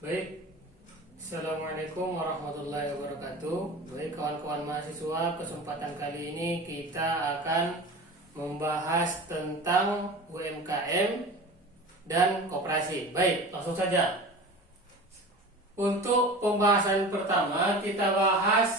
Baik, Assalamualaikum warahmatullahi wabarakatuh. Baik kawan-kawan mahasiswa, kesempatan kali ini kita akan membahas tentang UMKM dan koperasi. Baik, langsung saja. Untuk pembahasan pertama kita bahas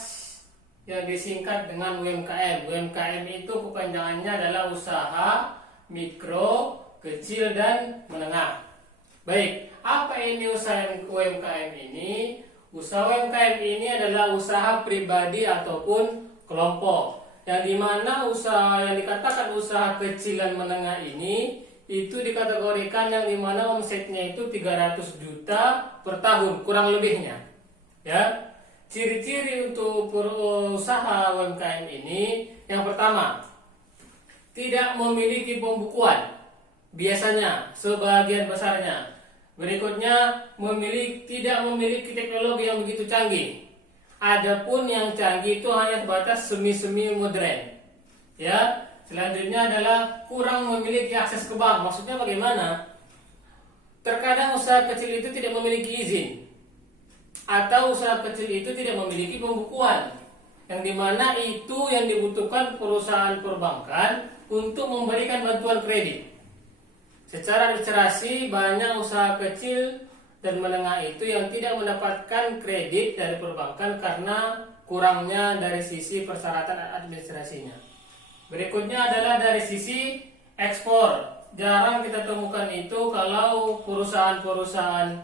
yang disingkat dengan UMKM. UMKM itu kepanjangannya adalah usaha mikro, kecil, dan menengah. Baik, apa ini usaha UMKM ini? Usaha UMKM ini adalah usaha pribadi ataupun kelompok, yang dimana usaha yang dikatakan usaha kecil dan menengah ini itu dikategorikan yang dimana omsetnya itu 300 juta per tahun kurang lebihnya. Ya, ciri-ciri untuk usaha UMKM ini, yang pertama, tidak memiliki pembukuan. Biasanya sebagian besarnya. Berikutnya, tidak memiliki teknologi yang begitu canggih. Adapun yang canggih itu hanya sebatas semi-semi modern. Ya, selanjutnya adalah kurang memiliki akses ke bank. Maksudnya bagaimana? Terkadang usaha kecil itu tidak memiliki izin, atau usaha kecil itu tidak memiliki pembukuan, yang dimana itu yang dibutuhkan perusahaan perbankan untuk memberikan bantuan kredit. Secara ilustrasi, banyak usaha kecil dan menengah itu yang tidak mendapatkan kredit dari perbankan karena kurangnya dari sisi persyaratan administrasinya. Berikutnya adalah dari sisi ekspor. Jarang kita temukan itu kalau perusahaan-perusahaan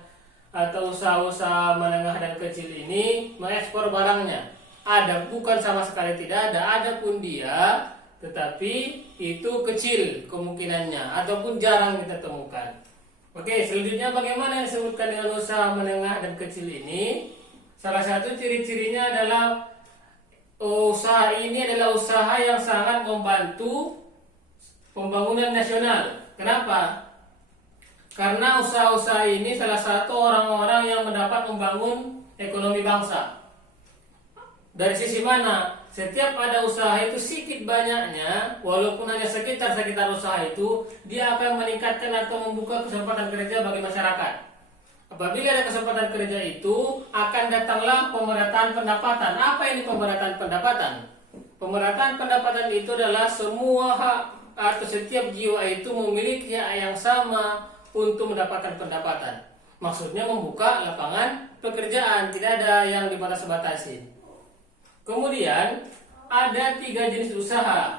atau usaha-usaha menengah dan kecil ini mengekspor barangnya. Bukan sama sekali tidak ada pun dia, tetapi itu kecil kemungkinannya ataupun jarang kita temukan. Oke, selanjutnya bagaimana yang disebutkan dengan usaha menengah dan kecil ini? Salah satu ciri-cirinya adalah usaha ini adalah usaha yang sangat membantu pembangunan nasional. Kenapa? Karena usaha-usaha ini salah satu orang-orang yang mendapat membangun ekonomi bangsa. Dari sisi mana? Setiap ada usaha itu sedikit banyaknya, walaupun hanya sekitar usaha itu, dia akan meningkatkan atau membuka kesempatan kerja bagi masyarakat. Apabila ada kesempatan kerja itu, akan datanglah pemerataan pendapatan. Apa ini pemerataan pendapatan? Pemerataan pendapatan itu adalah semua hak atau setiap jiwa itu memiliki hak yang sama untuk mendapatkan pendapatan. Maksudnya membuka lapangan pekerjaan, tidak ada yang dibatas-batasi. Kemudian ada 3 jenis usaha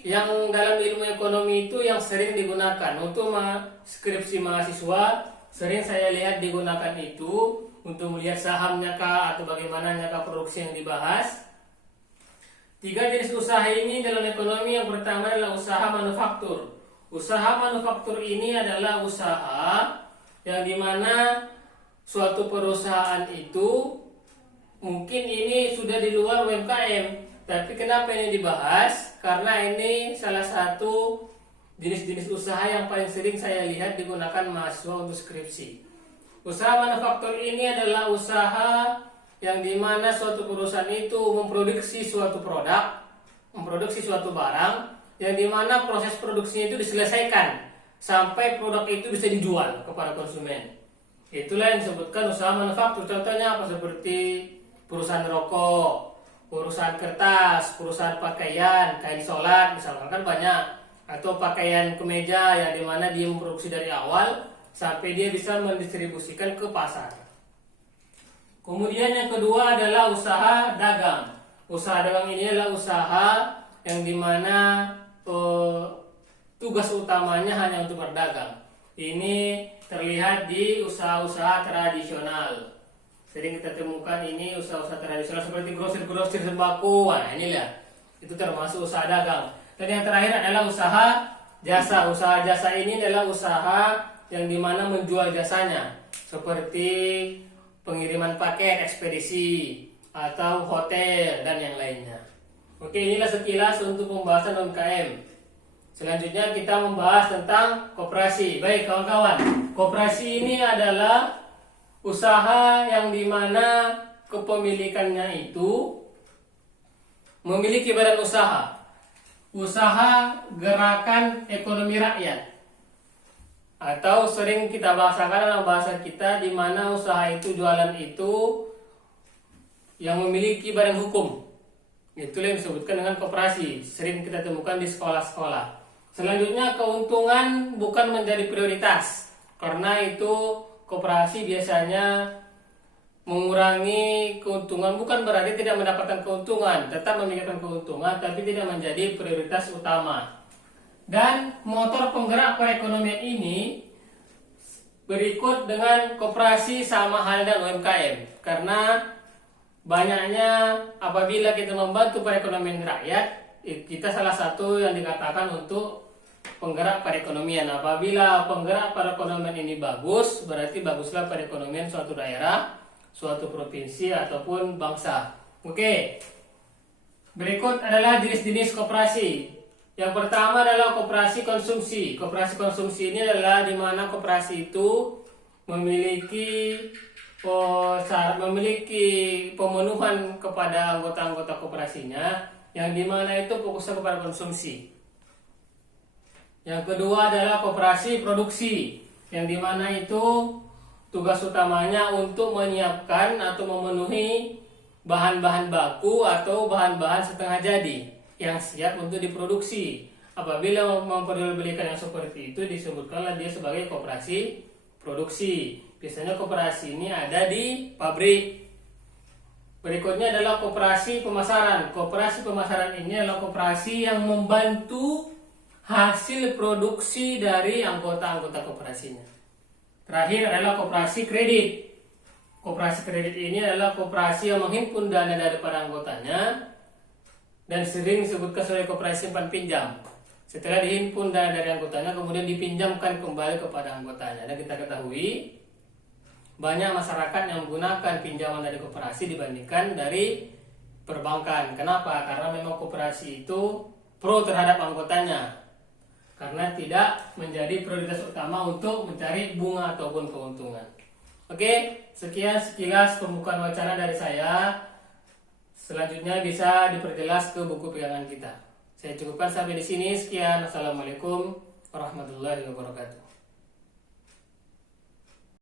yang dalam ilmu ekonomi itu yang sering digunakan untuk skripsi mahasiswa. Sering saya lihat digunakan itu untuk melihat sahamnya kah atau bagaimana kah produksi yang dibahas. 3 jenis usaha ini dalam ekonomi, yang pertama adalah usaha manufaktur. Usaha manufaktur ini adalah usaha yang dimana suatu perusahaan itu mungkin ini sudah di luar UMKM, tapi kenapa ini dibahas? Karena ini salah satu jenis-jenis usaha yang paling sering saya lihat digunakan mahasiswa untuk skripsi. Usaha manufaktur ini adalah usaha yang dimana suatu perusahaan itu memproduksi suatu produk, memproduksi suatu barang, yang dimana proses produksinya itu diselesaikan sampai produk itu bisa dijual kepada konsumen. Itulah yang disebutkan usaha manufaktur. Contohnya apa? Seperti perusahaan rokok, perusahaan kertas, perusahaan pakaian, kain sholat misalkan, kan banyak. Atau pakaian kemeja yang dimana dia memproduksi dari awal sampai dia bisa mendistribusikan ke pasar. Kemudian yang kedua adalah usaha dagang. Usaha dagang ini adalah usaha yang dimana tugas utamanya hanya untuk berdagang. Ini terlihat di usaha-usaha tradisional. Sering kita temukan ini usaha-usaha tradisional seperti grosir-grosir sembako. Nah, inilah itu termasuk usaha dagang. Dan yang terakhir adalah usaha jasa. Usaha jasa ini adalah usaha yang dimana menjual jasanya, seperti pengiriman paket, ekspedisi, atau hotel dan yang lainnya. Oke, inilah sekilas untuk pembahasan UMKM. Selanjutnya kita membahas tentang koperasi. Baik kawan-kawan, koperasi ini adalah usaha yang dimana kepemilikannya itu memiliki badan usaha gerakan ekonomi rakyat. atau sering kita bahasakan dalam bahasa kita, di mana usaha itu, jualan itu yang memiliki badan hukum. Itulah yang disebutkan dengan koperasi, sering kita temukan di sekolah-sekolah. Selanjutnya, keuntungan bukan menjadi prioritas, karena itu koperasi biasanya mengurangi keuntungan, bukan berarti tidak mendapatkan keuntungan, tetap memikirkan keuntungan, tapi tidak menjadi prioritas utama. Dan motor penggerak perekonomian ini berikut dengan koperasi sama halnya dengan UMKM, karena banyaknya apabila kita membantu perekonomian rakyat, kita salah satu yang dikatakan untuk penggerak perekonomian. Apabila penggerak perekonomian ini bagus, berarti baguslah perekonomian suatu daerah, suatu provinsi ataupun bangsa. Oke. Berikut adalah jenis-jenis koperasi. Yang pertama adalah koperasi konsumsi. Koperasi konsumsi ini adalah di mana koperasi itu memiliki pemenuhan kepada anggota-anggota koperasinya, yang dimana itu fokusnya kepada konsumsi. Yang kedua adalah koperasi produksi, yang dimana itu tugas utamanya untuk menyiapkan atau memenuhi bahan-bahan baku atau bahan-bahan setengah jadi yang siap untuk diproduksi. Apabila memperjualbelikan yang seperti itu, disebutkanlah dia sebagai koperasi produksi. Biasanya koperasi ini ada di pabrik. Berikutnya adalah koperasi pemasaran. Koperasi pemasaran ini adalah koperasi yang membantu hasil produksi dari anggota-anggota koperasinya. Terakhir adalah koperasi kredit. Koperasi kredit ini adalah koperasi yang menghimpun dana daripada anggotanya dan sering disebutkan sebagai koperasi simpan pinjam. Setelah dihimpun dana dari anggotanya, kemudian dipinjamkan kembali kepada anggotanya. Dan kita ketahui banyak masyarakat yang menggunakan pinjaman dari koperasi dibandingkan dari perbankan. Kenapa? Karena memang koperasi itu pro terhadap anggotanya, karena tidak menjadi prioritas utama untuk mencari bunga ataupun keuntungan. Oke, sekian sekilas pembukaan wacana dari saya. Selanjutnya bisa diperjelas ke buku pegangan kita. Saya cukupkan sampai di sini. Sekian. Assalamualaikum warahmatullahi wabarakatuh.